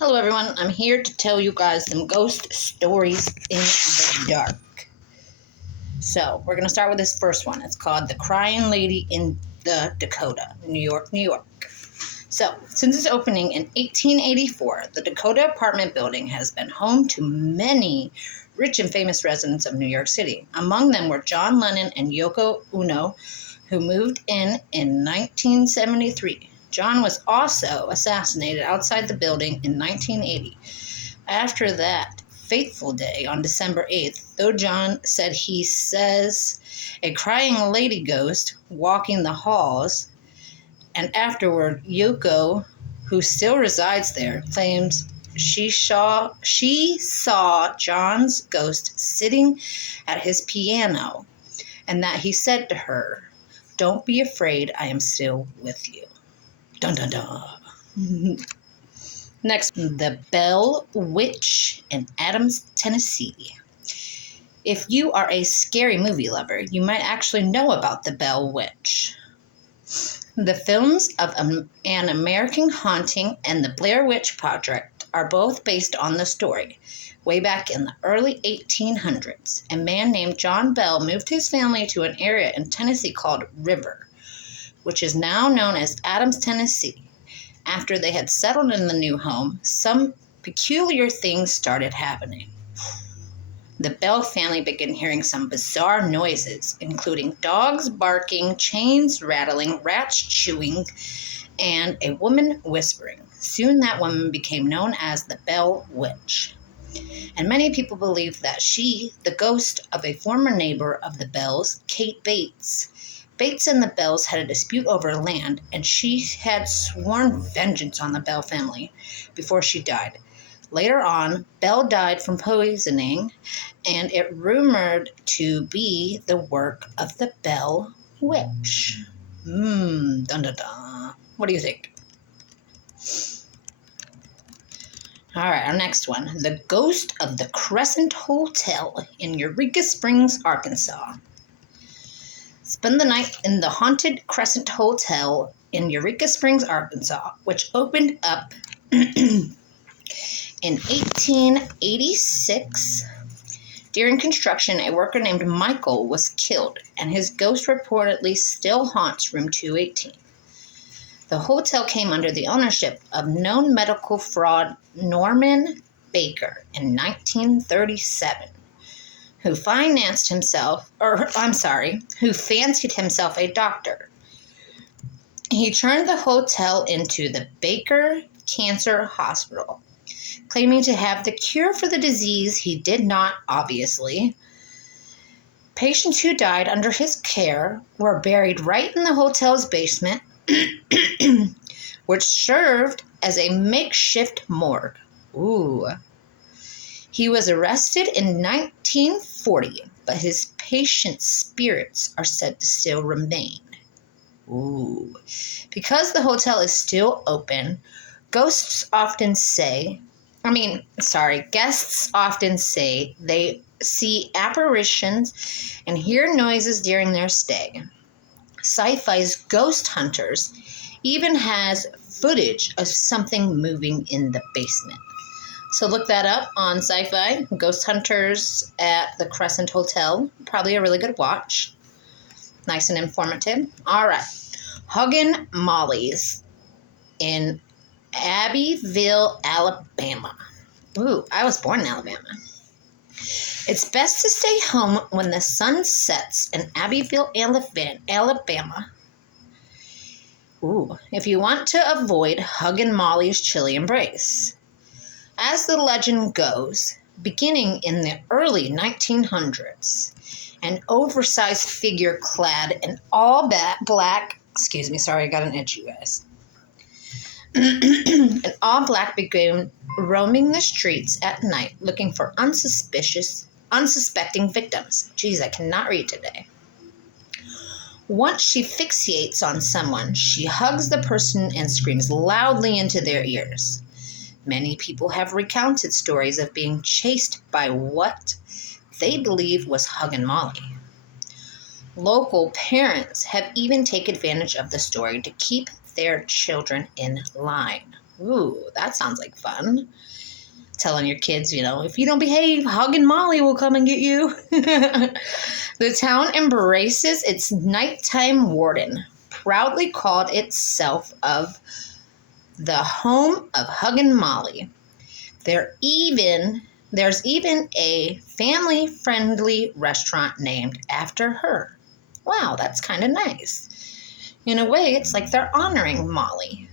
Hello, everyone. I'm here to tell you guys some ghost stories in the dark. So, we're going to start with this first one. It's called The Crying Lady in the Dakota, New York, New York. So, since its opening in 1884, the Dakota apartment building has been home to many rich and famous residents of New York City. Among them were John Lennon and Yoko Ono, who moved in 1973. John was also assassinated outside the building in 1980. After that fateful day on December 8th, though John said he says a crying lady ghost walking the halls, and afterward Yoko, who still resides there, claims she saw John's ghost sitting at his piano, and that he said to her, "Don't be afraid, I am still with you." Dun dun dun. Next, the Bell Witch in Adams, Tennessee. If you are a scary movie lover, you might actually know about the Bell Witch. The films of An American Haunting and the Blair Witch Project are both based on the story. Way back in the early 1800s, a man named John Bell moved his family to an area in Tennessee called River, which is now known as Adams, Tennessee. After they had settled in the new home, some peculiar things started happening. The Bell family began hearing some bizarre noises, including dogs barking, chains rattling, rats chewing, and a woman whispering. Soon that woman became known as the Bell Witch. And many people believe that she, the ghost of a former neighbor of the Bells, Kate Bates. Bates and the Bells had a dispute over land, and she had sworn vengeance on the Bell family before she died. Later on, Bell died from poisoning, and it rumored to be the work of the Bell Witch. Dun dun dun. What do you think? All right, our next one. The Ghost of the Crescent Hotel in Eureka Springs, Arkansas. Spend the night in the haunted Crescent Hotel in Eureka Springs, Arkansas, which opened up in 1886. During construction, a worker named Michael was killed, and his ghost reportedly still haunts room 218. The hotel came under the ownership of known medical fraud Norman Baker in 1937. Who fancied himself a doctor. He turned the hotel into the Baker Cancer Hospital, claiming to have the cure for the disease he did not, obviously. Patients who died under his care were buried right in the hotel's basement, which served as a makeshift morgue. Ooh. He was arrested in 1940, but his patient's spirits are said to still remain. Ooh. Because the hotel is still open, guests often say they see apparitions and hear noises during their stay. Sci-Fi's Ghost Hunters even has footage of something moving in the basement. So look that up on Sci-Fi, Ghost Hunters at the Crescent Hotel. Probably a really good watch. Nice and informative. All right. Huggin' Molly's in Abbeville, Alabama. Ooh, I was born in Alabama. It's best to stay home when the sun sets in Abbeville, Alabama. Ooh, if you want to avoid Huggin' Molly's chilly embrace. As the legend goes, beginning in the early 1900s, an oversized figure clad in all black, sorry, I got an itch, you guys. An all black began roaming the streets at night looking for unsuspecting victims. Geez, I cannot read today. Once she fixates on someone, she hugs the person and screams loudly into their ears. Many people have recounted stories of being chased by what they believe was Huggin' Molly. Local parents have even taken advantage of the story to keep their children in line. Ooh, that sounds like fun. Telling your kids, if you don't behave, Huggin' Molly will come and get you. The town embraces its nighttime warden, proudly called itself of the home of Huggin' Molly. There's even a family-friendly restaurant named after her. Wow, that's kind of nice. In a way, it's like they're honoring Molly.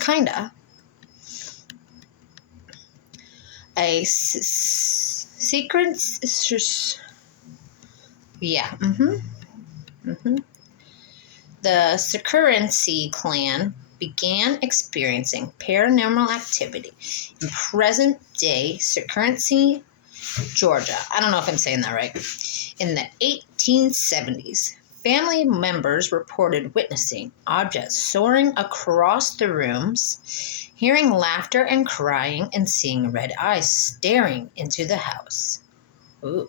Kinda. A secret... Yeah, The Securrency clan began experiencing paranormal activity in present-day Securrency, Georgia. I don't know if I'm saying that right. In the 1870s, family members reported witnessing objects soaring across the rooms, hearing laughter and crying, and seeing red eyes staring into the house. Ooh.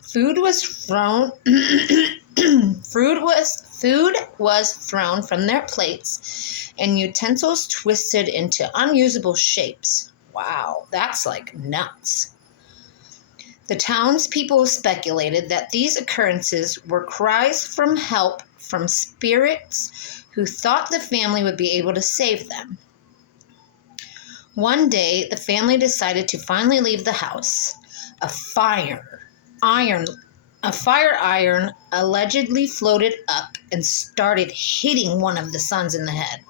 Food was thrown from their plates, and utensils twisted into unusable shapes. Wow, that's like nuts. The townspeople speculated that these occurrences were cries from help from spirits who thought the family would be able to save them. One day, the family decided to finally leave the house. A fire iron allegedly floated up and started hitting one of the sons in the head.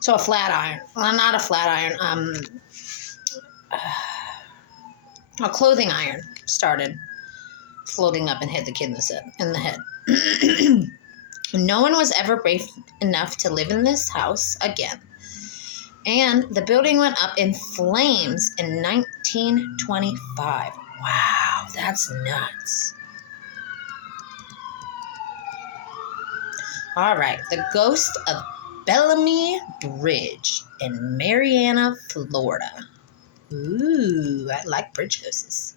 So a flat iron. Well, not a flat iron. A clothing iron started floating up and hit the kid in the head. No one was ever brave enough to live in this house again. And the building went up in flames in 1925. Wow, that's nuts. All right, the ghost of Bellamy Bridge in Marianna, Florida. Ooh, I like bridge ghosts.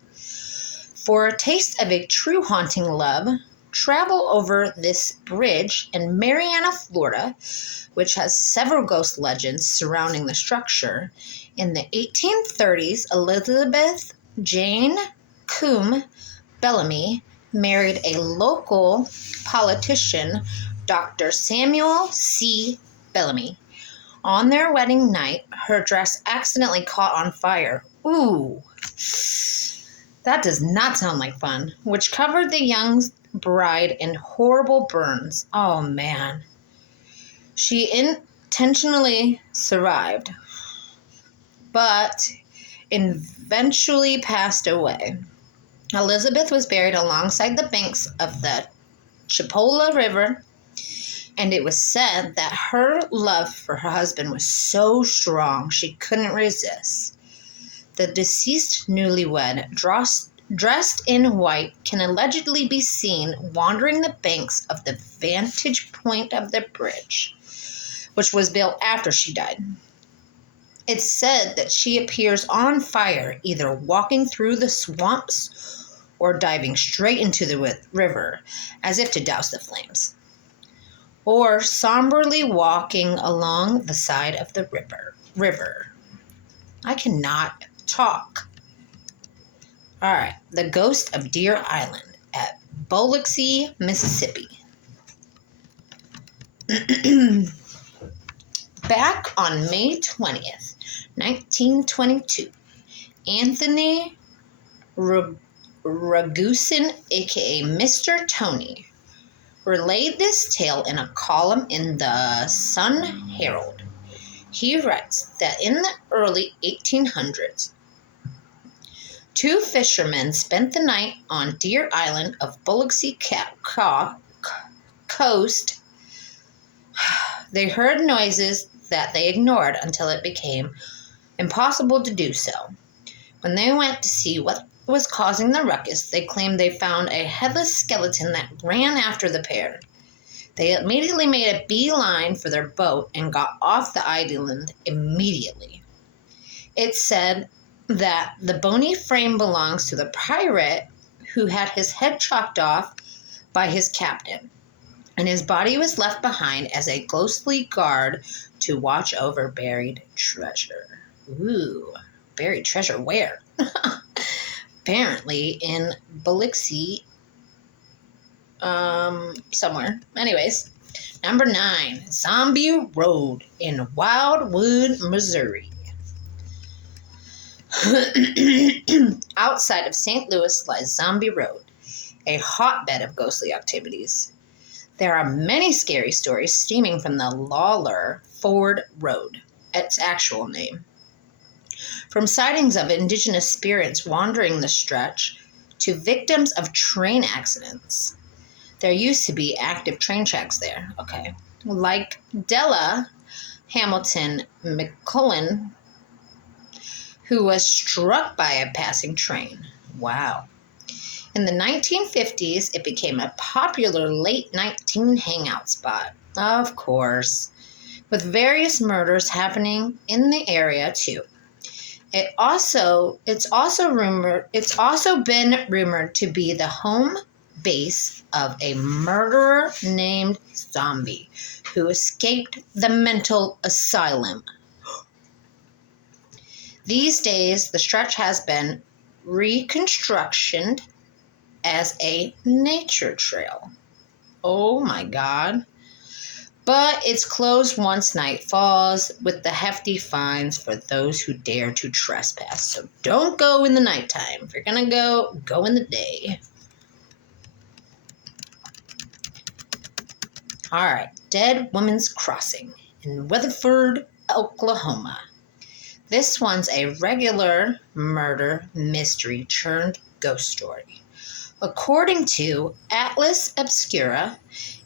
For a taste of a true haunting love, travel over this bridge in Marianna, Florida, which has several ghost legends surrounding the structure. In the 1830s, Elizabeth Jane Coombe Bellamy married a local politician, Dr. Samuel C. Bellamy. On their wedding night, her dress accidentally caught on fire. Ooh, that does not sound like fun, which covered the young bride in horrible burns. Oh, man. She intentionally survived, but eventually passed away. Elizabeth was buried alongside the banks of the Chipola River, and it was said that her love for her husband was so strong she couldn't resist. The deceased newlywed, dressed in white, can allegedly be seen wandering the banks of the vantage point of the bridge, which was built after she died. It's said that she appears on fire, either walking through the swamps or diving straight into the river, as if to douse the flames, or somberly walking along the side of the river. I cannot talk. All right, the ghost of Deer Island at Biloxi, Mississippi. Back on May 20th, 1922, Anthony Ragusin, aka Mr. Tony, relayed this tale in a column in the Sun Herald. He writes that in the early 1800s, two fishermen spent the night on Deer Island of Biloxi coast. They heard noises that they ignored until it became impossible to do so. When they went to see what was causing the ruckus, they claimed they found a headless skeleton that ran after the pair. They immediately made a beeline for their boat and got off the island immediately. It's said that the bony frame belongs to the pirate who had his head chopped off by his captain. and his body was left behind as a ghostly guard to watch over buried treasure. Ooh, buried treasure where? Apparently in Biloxi, somewhere. Anyways, number 9, Zombie Road in Wildwood, Missouri. Outside of St. Louis lies Zombie Road, a hotbed of ghostly activities. There are many scary stories stemming from the Lawler Ford Road, its actual name. From sightings of indigenous spirits wandering the stretch to victims of train accidents. There used to be active train tracks there, okay. Like Della Hamilton McCullen, who was struck by a passing train. Wow. In the 1950s, it became a popular late-night teen hangout spot. Of course. With various murders happening in the area, too. It's also been rumored to be the home base of a murderer named Zombie, who escaped the mental asylum. These days, the stretch has been reconstructed as a nature trail. Oh my God. But it's closed once night falls, with the hefty fines for those who dare to trespass. So don't go in the nighttime. If you're going to go in the day. All right. Dead Woman's Crossing in Weatherford, Oklahoma. This one's a regular murder mystery turned ghost story. According to Atlas Obscura,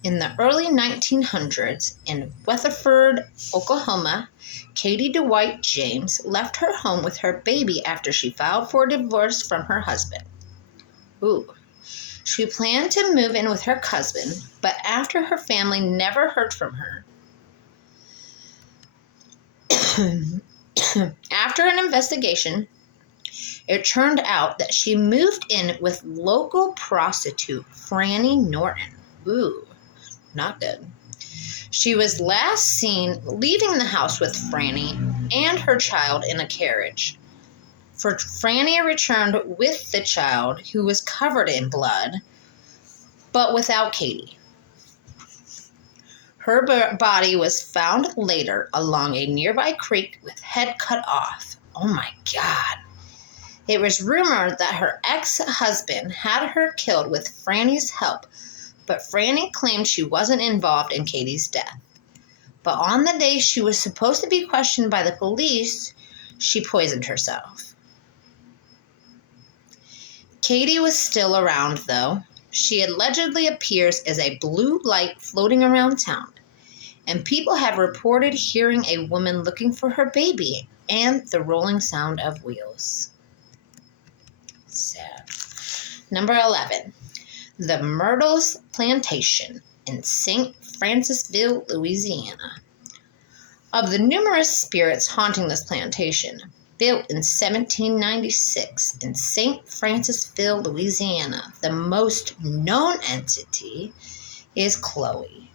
in the early 1900s in Weatherford, Oklahoma, Katie Dwight James left her home with her baby after she filed for divorce from her husband. Ooh. She planned to move in with her husband, but after her family never heard from her, after an investigation, it turned out that she moved in with local prostitute Franny Norton. Ooh, not good. She was last seen leaving the house with Franny and her child in a carriage. For Franny returned with the child, who was covered in blood, but without Katie. Her body was found later along a nearby creek with head cut off. Oh my God. It was rumored that her ex-husband had her killed with Franny's help, but Franny claimed she wasn't involved in Katie's death. But on the day she was supposed to be questioned by the police, she poisoned herself. Katie was still around, though. She allegedly appears as a blue light floating around town, and people have reported hearing a woman looking for her baby and the rolling sound of wheels. Sad. Number 11, the Myrtles Plantation in St. Francisville, Louisiana. Of the numerous spirits haunting this plantation, built in 1796 in St. Francisville, Louisiana, the most known entity is Chloe.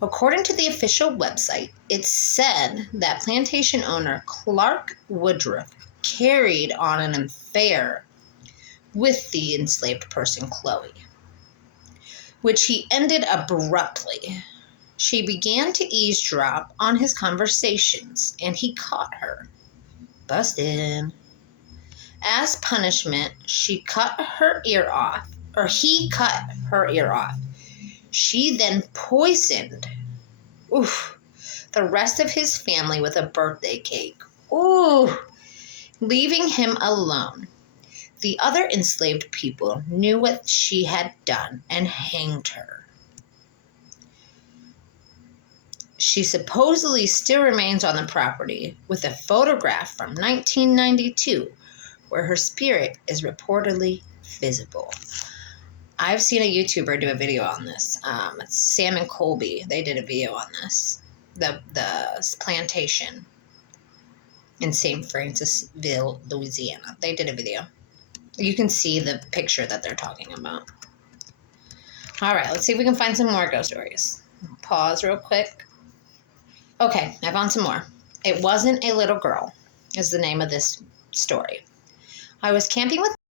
According to the official website, it's said that plantation owner Clark Woodruff carried on an affair with the enslaved person Chloe, which he ended abruptly. She began to eavesdrop on his conversations, and he caught her. Busted. As punishment, he cut her ear off. She then poisoned the rest of his family with a birthday cake. Leaving him alone. The other enslaved people knew what she had done and hanged her. She supposedly still remains on the property with a photograph from 1992 where her spirit is reportedly visible. I've seen a YouTuber do a video on this. It's Sam and Colby. They did a video on this. The plantation in St. Francisville, Louisiana. They did a video. You can see the picture that they're talking about. All right, let's see if we can find some more ghost stories. Pause real quick. Okay, I found some more. It Wasn't a Little Girl is the name of this story. I was camping with